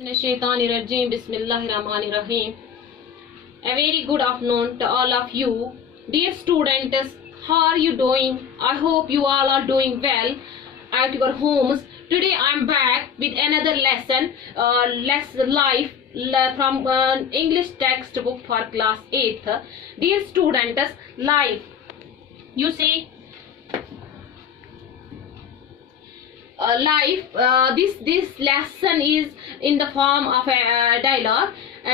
Shaitanirajim, Bismillahirrahmanirrahim. A very good afternoon to all of you. Dear students, how are you doing? I hope you all are doing well at your homes. Today I am back with another lesson, life from English textbook for class 8th. Dear students, life. You see, this lesson is in the form of a dialogue.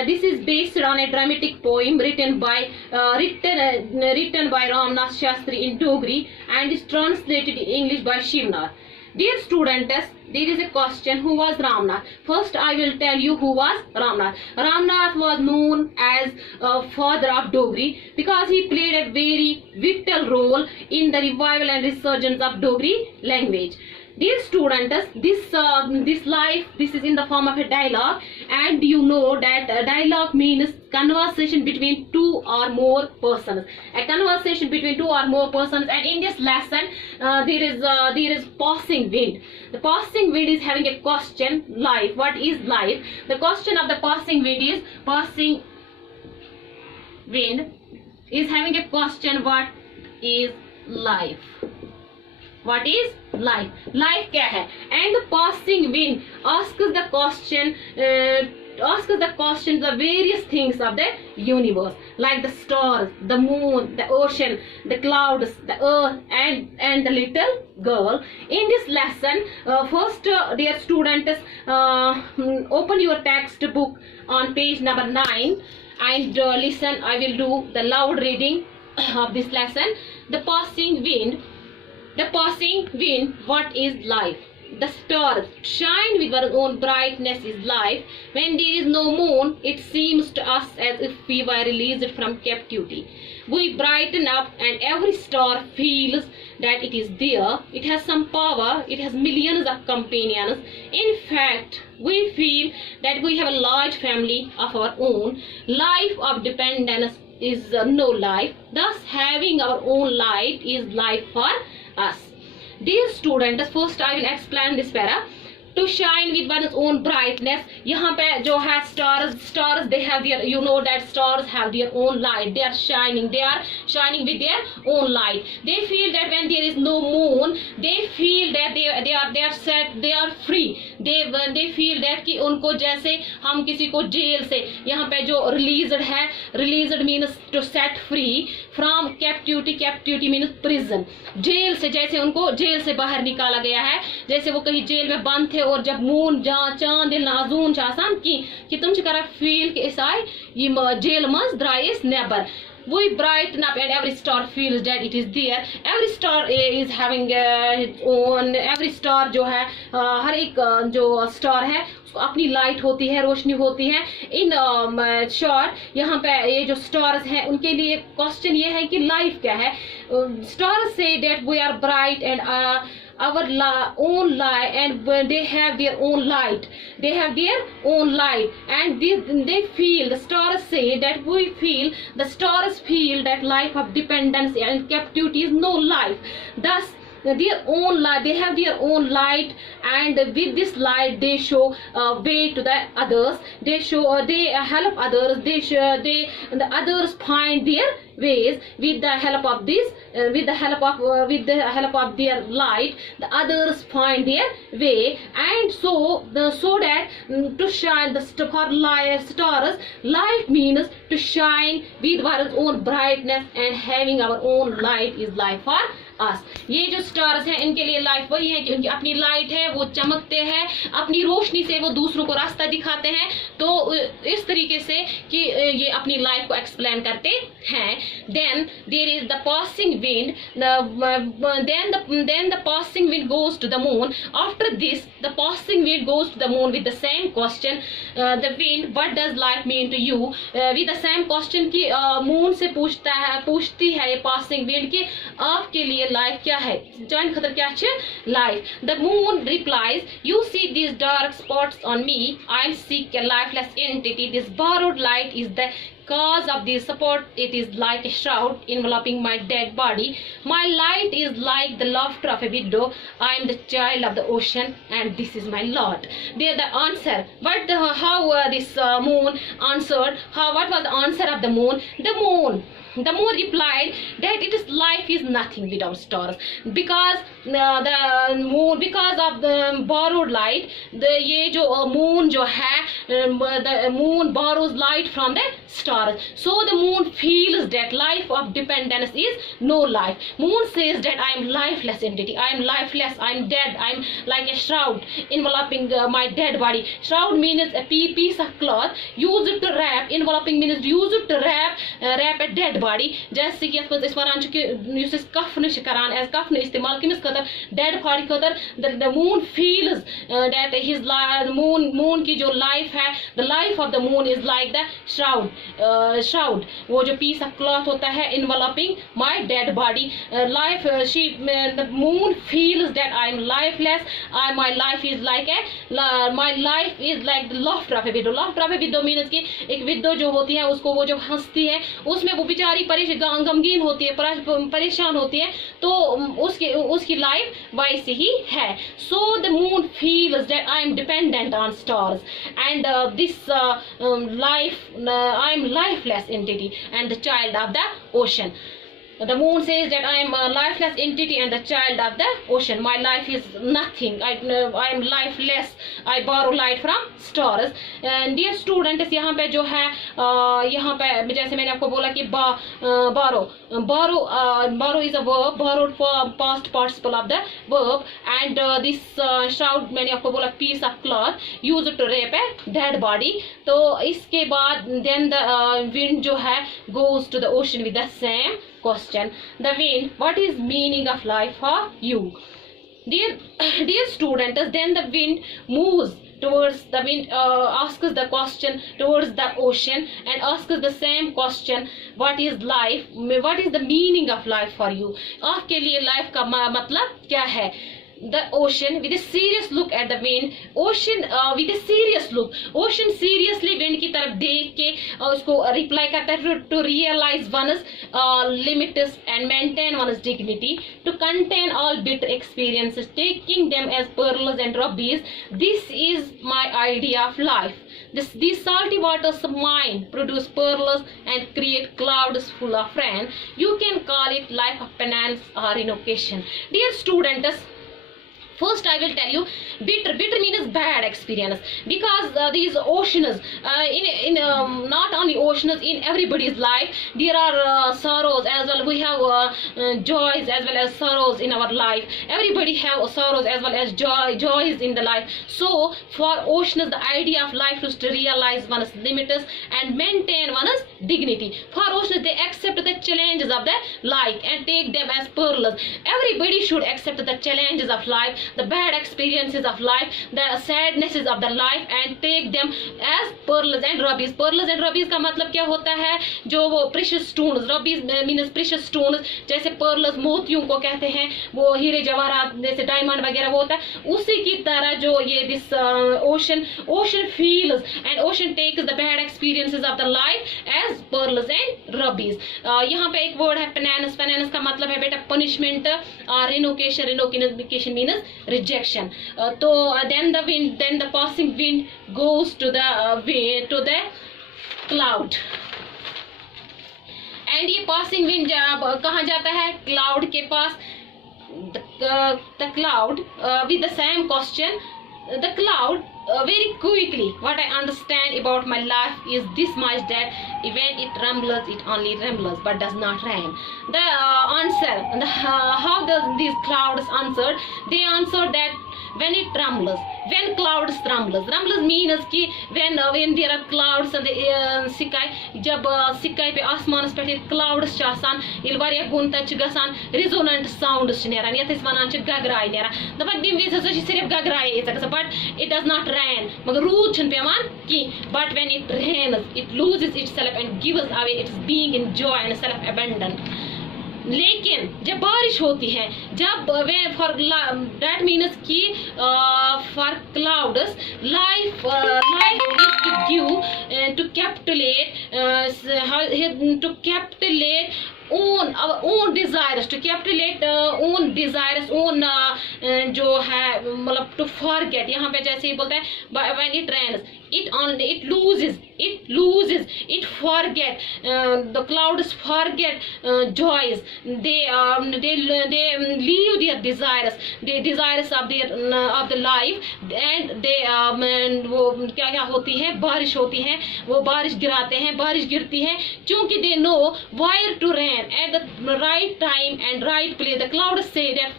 This is based on a dramatic poem written by Ramnath Shastri in Dogri and is translated in English by Shivnath. Dear students, there is a question: who was Ramnath? First, I will tell you who was Ramnath. Ramnath was known as father of Dogri because he played a very vital role in the revival and resurgence of Dogri language. Dear students, this is in the form of a dialogue, and you know that dialogue means conversation between two or more persons. A conversation between two or more persons, and in this lesson, there is passing wind. The passing wind is having a question: life. What is life? The question of the passing wind is having a question: what is life? What is life? Life क्या है? And the passing wind asks the question, the various things of the universe, like the stars, the moon, the ocean, the clouds, the earth, and the little girl. In this lesson, first, dear students, open your textbook on page number 9 and listen. I will do the loud reading of this lesson. The passing wind. The passing wind, what is life? The stars shine with their own brightness is life. When there is no moon, it seems to us as if we were released from captivity. We brighten up and every star feels that it is there. It has some power. It has millions of companions. In fact, we feel that we have a large family of our own. Life of dependence is no life. Thus, having our own light is life for us. Dear students, first I will explain this para. To shine with one's own brightness. यहाँ पे जो है stars they have their, you know that stars have their own light. They are shining with their own light. They feel that when there is no moon, they feel that they are set, they are free. They feel that कि उनको जैसे हम किसी को jail से, यहाँ पे जो released means to set free from captivity means prison. Jail से, जैसे उनको जेल से बाहर निकाला गया है, जैसे वो कहीं जेल में बंद थे और जब मून चांद नाजून आसान कि तुम कर फील कि ये जेल मज द्राइस neighbour. We brighten up and every star feels that it is there. Every star is having its own. Every star जो है हर एक जो star है उसको अपनी light होती है, रोशनी होती है. In short, यहाँ पे ये जो stars हैं उनके लिए question ये है कि life क्या है. Stars say that we are bright and our own light, and they have their own light. They have their own light, and they feel, the stars say that the stars feel that life of dependence and captivity is no life. Thus, their own light, they have their own light, and with this light they show way to the others. They help others. The others find their ways with the help of this, with the help of their light. The others find their way, and so that to shine for stars, light means to shine with our own brightness, and having our own light is life for us. ये जो stars हैं इनके लिए life वही है कि उनकी अपनी लाइट है, वो चमकते हैं, अपनी रोशनी से वो दूसरों को रास्ता दिखाते हैं. तो इस तरीके से कि ये अपनी लाइफ को एक्सप्लेन करते हैं. Then there is the passing wind. Then the passing wind goes to the moon. After this, the passing wind goes to the moon with the same question. The wind, what does life mean to you? With the same question कि moon से पूछती है ये passing wind कि आपके लिए life क्या है, जान खतर क्या है life. The moon replies, you see these dark spots on me, I seek a lifeless entity. This borrowed light is the cause of the support, it is like a shroud enveloping my dead body. My light is like the laughter of a widow. I am the child of the ocean, and this is my lot. There the answer. But how this moon answered? What was the answer of the moon? The moon replied that it is life is nothing without stars, because the moon, because of the borrowed light, ये जो moon जो है, the moon borrows light from the stars, so the moon feels that life of dependence is no life. Moon says that I am lifeless entity, I am lifeless, I am dead, I am like a shroud enveloping my dead body. Shroud means a piece of cloth used to wrap, enveloping means used to wrap a dead body. जैसे कि इस वरान कि use कफन करान as कफन इस्तेमाल कमिस खतर डेड बॉडी खतर the moon feels that his moon की जो लाइफ है, the life of the moon is like the shroud, वो जो पीस ऑफ क्लॉथ होता है enveloping my dead body. Life she the moon feels that I am lifeless, my life is like a my life is like the laughter of a widow. Laughter of a widow means कि एक window जो होती है उसको वो जो हंसती है उसमें वो बेचारी गमगीन होती है, परेशान होती है, तो उसकी लाइफ वैसे ही है. So the moon feels that I M dependent on stars and this life I am lifeless entity and the child of the ocean. The moon says that I am a lifeless entity and the child of the ocean. My life is nothing. I am lifeless. I borrow light from stars. Dear students, यहाँ पे जो है यहाँ पे जैसे मैंने आपको बोला कि borrow is a verb, borrowed for past participle of the verb, and this shroud मैंने आपको बोला piece of cloth used to wrap a dead body. तो इसके बाद then the wind जो है goes to the ocean with the same question. The wind, what is meaning of life for you? Dear students, then the wind moves towards the wind, asks the question towards the ocean and asks the same question, what is life, what is the meaning of life for you? आपके लिए life का मतलब क्या है? The ocean with a serious look at the wind, ocean with a serious look, ocean seriously wind की तरफ देख के उसको reply करता है to realize one's limits and maintain one's dignity, to contain all bitter experiences, taking them as pearls and rubies. This is my idea of life. These salty waters of mine produce pearls and create clouds full of rain. You can call it life of penance or invocation. Dear students, first I will tell you bitter means bad experience, because these oceans in not only oceans, in everybody's life there are sorrows as well. We have joys as well as sorrows in our life. Everybody have sorrows as well as joys in the life. So for oceans the idea of life is to realize one's limits and maintain one's dignity. For oceans they accept the challenges of the life and take them as pearls. Everybody should accept the challenges of life, the bad experiences of life, the sadnesses of the life, and take them as pearls and rubies. Pearls and rubies का मतलब क्या होता है? जो वो precious stones, rubies means precious stones, जैसे pearls मोतियों को कहते हैं, वो हीरे जवाहरात जैसे डायमंड वगैरह वो होता है, उसी की तरह जो ये this ocean feels and ocean takes the bad experiences of the life as pearls and rubies. यहाँ पे एक word है penance. Penance का मतलब है बेटा punishment और revocation means rejection. तो then the passing wind goes to the cloud. And ये passing wind कहाँ जाता है? Cloud के पास. The cloud with the same question. The cloud very quickly, what I understand about my life is this much, that when it rumbles, it only rumbles but does not rain. The answer, how these clouds answered? They answered that when it rumbles, when clouds rumbles means कि when there are clouds and the sky, जब sky पे आसमानस पे clouds छ आसान, इल वारिया गुंता छ गसान, resonant sounds छ नेरान, यथ इस वनान छ गगराई नेरा. दपा दिम विज हस छ सिर्फ गगराई इस but it does not rain, मगर रूद छन पेमान कि, but when it rains it loses itself and gives away its being in joy and self abandon. लेकिन जब बारिश होती है, जब फॉर दैट मीन्स कि for clouds life is to give to capitulate own our own desires, to capitulate own desires, own जो है मतलब to forget, यहाँ पे जैसे ही बोलते हैं when it rains, it loses, it forget, the clouds forget joys, they leave their desires, the desires of the life, and they वो क्या क्या होती है, बारिश होती है, वो बारिश गिराते हैं, बारिश गिरती है, क्योंकि they know where to rain at the right time and right place. The clouds say that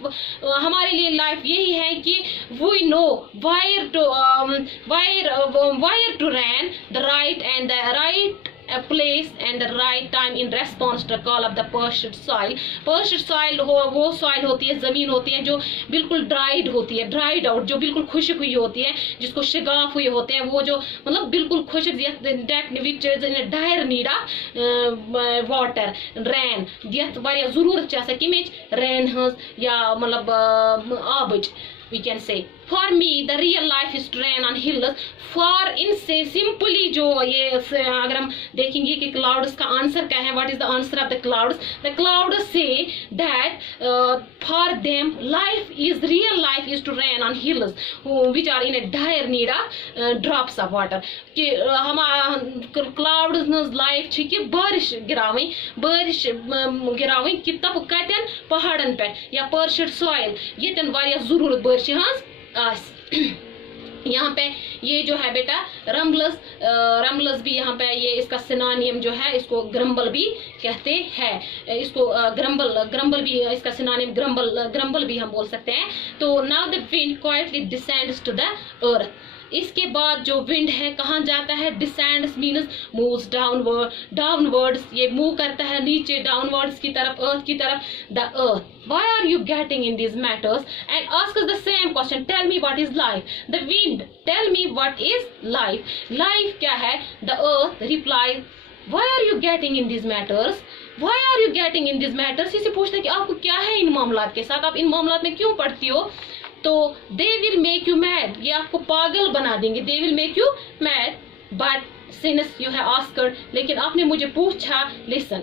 हमारे लिए लाइफ यही है कि we know where to rain, the right and the right place and the right time in response to the call of the parched soil. Parched soil वो soil होती है, जमीन होती है जो बिल्कुल dried होती है, dried out, जो बिल्कुल खुश्क हुई होती है, जिसको शिगाफ हुए होते हैं, वो जो मतलब बिल्कुल खुश्क, that which is in a dire need of water, rain, यह वारिया ज़रूरत चाहिए कि rain हंस या मतलब आबज, we can say. For me, the real life is to rain on hills. For instance, simply जो ये अगर हम देखेंगे कि clouds का आंसर क्या है, what is the answer of the clouds? The clouds say that for them, real life is to rain on hills which are in a dire need of drops of water. कि हम clouds न life छी कि बारिश गिरावኝ कि तब कतन पहाड़न पे या parched soil येतन वारिया ज़रूरत बारिश हंस यहाँ पे ये जो है बेटा रम्बल्स भी यहाँ पे ये इसका सिनोनिम जो है, इसको ग्रम्बल भी कहते हैं, इसको ग्रम्बल भी इसका सिनोनिम ग्रम्बल भी हम बोल सकते हैं. तो now the wind quietly descends to the earth. इसके बाद जो विंड है कहाँ जाता है, डिसेंड्स मीन्स मूव्स डाउनवर्ड्स, ये मूव करता है नीचे डाउनवर्ड्स की तरफ, अर्थ की तरफ. The earth, why are you getting in these matters and ask us the same question, tell me what is life. The wind, tell me what is life क्या है. The earth replies, why are you getting in these matters, why are you getting in these matters. इसे पूछते हैं कि आपको क्या है इन मामलात के साथ, आप इन मामलात में क्यों पढ़ती हो. तो they will make you mad, ये आपको पागल बना देंगे, they will make you mad, but since you have asked, लेकिन आपने मुझे पूछा, listen,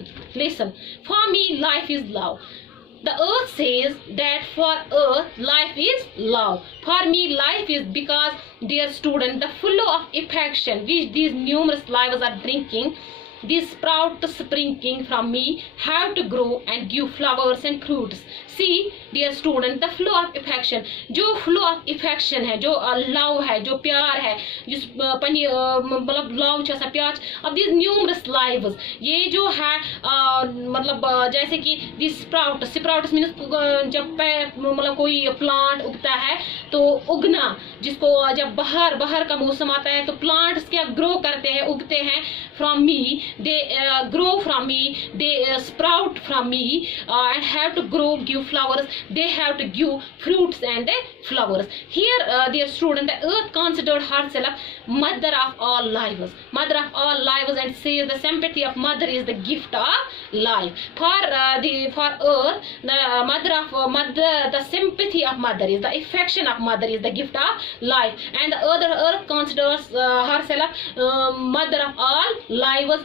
for me life is love. The earth says that for earth life is love. For me life is because, dear student, the flow of affection which these numerous lives are drinking, these sprouts springing from me have to grow and give flowers and fruits. See, dear student, the flow of affection, जो flow of affection है, जो love है, जो प्यार है, जिस मतलब love जैसा प्यार, अब these numerous lives, ये जो है मतलब जैसे कि these sprouts means जब मतलब कोई plant उगता है तो उगना, जिसको जब बाहर का मौसम आता है तो plants क्या grow करते हैं, उगते हैं. From me, they grow from me, they sprout from me and have to grow, give flowers, they have to give fruits and flowers. Here, dear student, the earth considered herself mother of all lives, and says the sympathy of mother is the gift of life. For earth, the sympathy of mother is the affection of mother is the gift of life, and the other earth considers herself mother of all lives.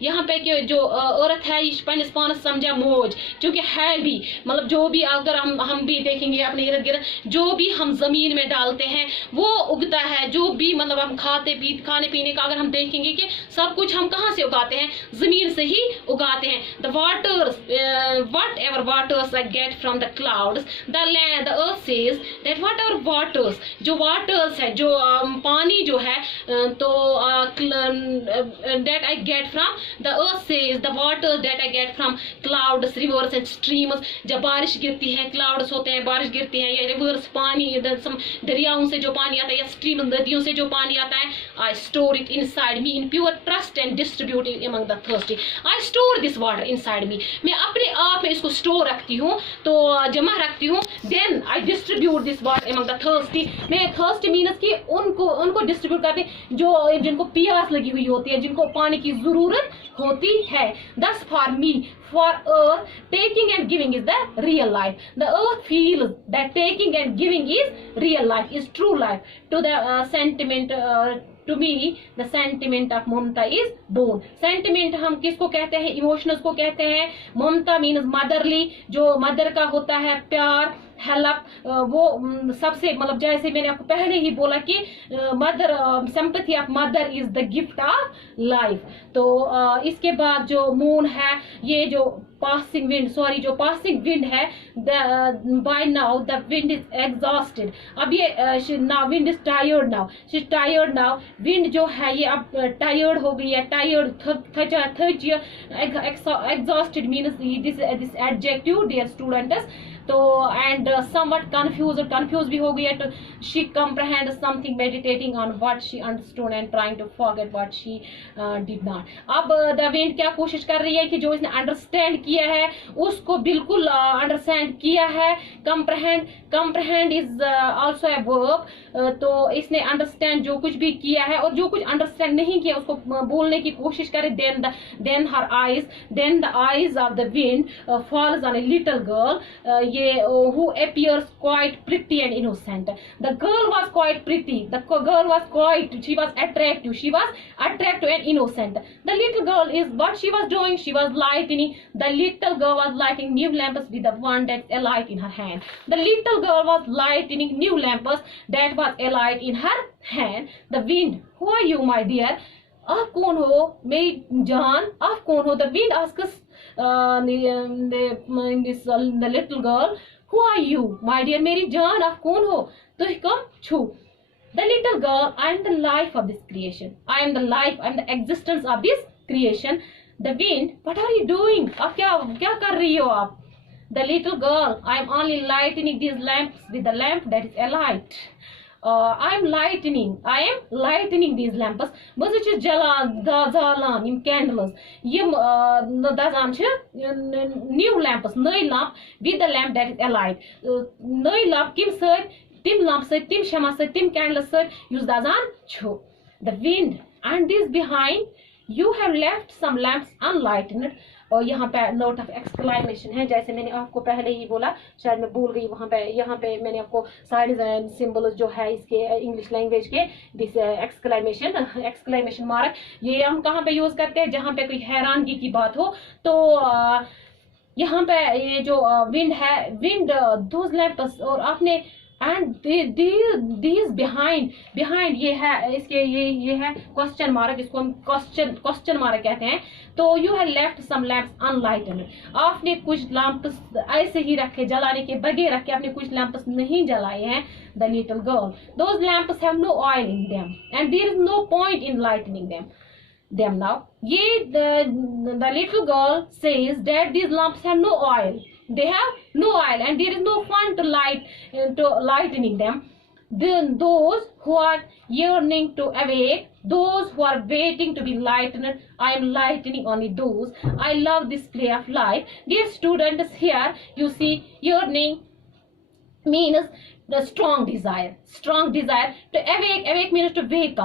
यहाँ पे कि जो औरत है ये पन्निस पानस समझा मौज, क्योंकि है भी मतलब जो भी अगर हम भी देखेंगे अपने इर्द गिर्द, जो भी हम जमीन में डालते हैं वो उगता है. जो भी मतलब हम खाने पीने का अगर हम देखेंगे कि सब कुछ हम कहाँ से उगाते हैं, जमीन से ही उगाते हैं. The waters, whatever waters I get from the clouds, the earth says that whatever waters, जो waters है, जो पानी जो है तो that I get from, the earth says the waters that I get from clouds, rivers and streams. जब बारिश गिरती है, clouds होते हैं, बारिश गिरती है, या rivers पानी दरियाओं से जो पानी आता है, या stream नदियों से जो पानी आता है, I store it inside me in pure trust and distribute it among the thirsty. I store this water inside me. मैं अपने आप में इसको store रखती हूँ, तो जमा रखती हूँ. Then I distribute this water among the thirsty. मैं thirsty means कि उनको distribute करते जो जिनको प्यास लगी हुई होती है, जिनको पानी की जरूरत होती है. Thus for me, for earth, taking and giving is the real life. The earth feels that taking and giving is real life, is true life. To the sentiment, to me the sentiment of Mamata is born. Sentiment हम किसको कहते हैं? Emotions को कहते हैं. ममता means motherly, जो mother का होता है प्यार, हेल्प, वो सबसे मतलब जैसे मैंने आपको पहले ही बोला कि mother, sympathy of mother is the gift of life. तो इसके बाद जो मून है, ये जो पासिंग विंड, सॉरी जो पासिंग विंड है, by now the wind is exhausted. अब ये now wind is tired now, she is tired now. Wind जो है ये अब टायर्ड हो गई है, tired, exhausted means this adjective dear students. तो एंड समवट कंफ्यूज भी हो गई है. तो she comprehend something, meditating on what she understood and trying to forget what she did not. अब द विंड क्या कोशिश कर रही है कि जो इसने अंडरस्टैंड किया है उसको बिल्कुल अंडरस्टैंड किया है. comprehend is also a verb. तो इसने अंडरस्टैंड जो कुछ भी किया है, और जो कुछ अंडरस्टैंड नहीं किया उसको बोलने की कोशिश करे. then the eyes of the wind falls on a little girl, who appears quite pretty and innocent. The girl was quite pretty. She was attractive and innocent. The little girl is what she was doing. She was lighting. The little girl was lighting new lamps with the one that's alight in her hand. The little girl was lighting new lamps that was alight in her hand. The wind, who are you, my dear? आप कौन हो मेरी जान, आप कौन हो? The wind asks the little girl, who are you, my dear? मेरी जान आप कौन हो, तुम कम छू. The little girl, I am the life of this creation. I am the life, I am the existence of this creation. The wind, what are you doing? आप क्या कर रही हो आप? The little girl, I am only lightening these lamps with the lamp that is alight. I am lightening these lamps. बस ये जलान यम candles, यम दजान छ new lamps, नई lamp with the lamp that is alight. नई lamp किम सत, तिम lamp सत, तिम शमा सत, तिम candles सत युस दजान छ. The wind, and this behind you have left some lamps unlighted. और यहाँ पे नोट ऑफ एक्सक्लेमेशन है, जैसे मैंने आपको पहले ही बोला, शायद मैं भूल गई वहाँ पे. यहाँ पे मैंने आपको सारे सिंबल्स जो है इसके इंग्लिश लैंग्वेज के, दिस एक्सक्लेमेशन मार्क, ये हम कहाँ पे यूज करते हैं? जहाँ पे कोई हैरानगी की बात हो. तो यहाँ पे ये जो विंड है, विंड दोज लैंप्स, और आपने एंड these behind ये है इसके, ये है क्वेश्चन मार्क, इसको हम क्वेश्चन मार्क कहते हैं. तो you have left some lamps unlighted, आपने कुछ लैंप्स ऐसे ही रखे, जलाने के बगैर रखे, आपने कुछ लैंप्स नहीं जलाए हैं. The little girl, those lamps have no oil in them and there is no point in lightning them now. The little girl says that these lamps have no oil. They have no oil and there is no fun to lightening them. Then those who are yearning to awake, those who are waiting to be lightened, I am lightening only those. I love this play of life. Dear students, here you see yearning means the strong desire. To awake means to wake up.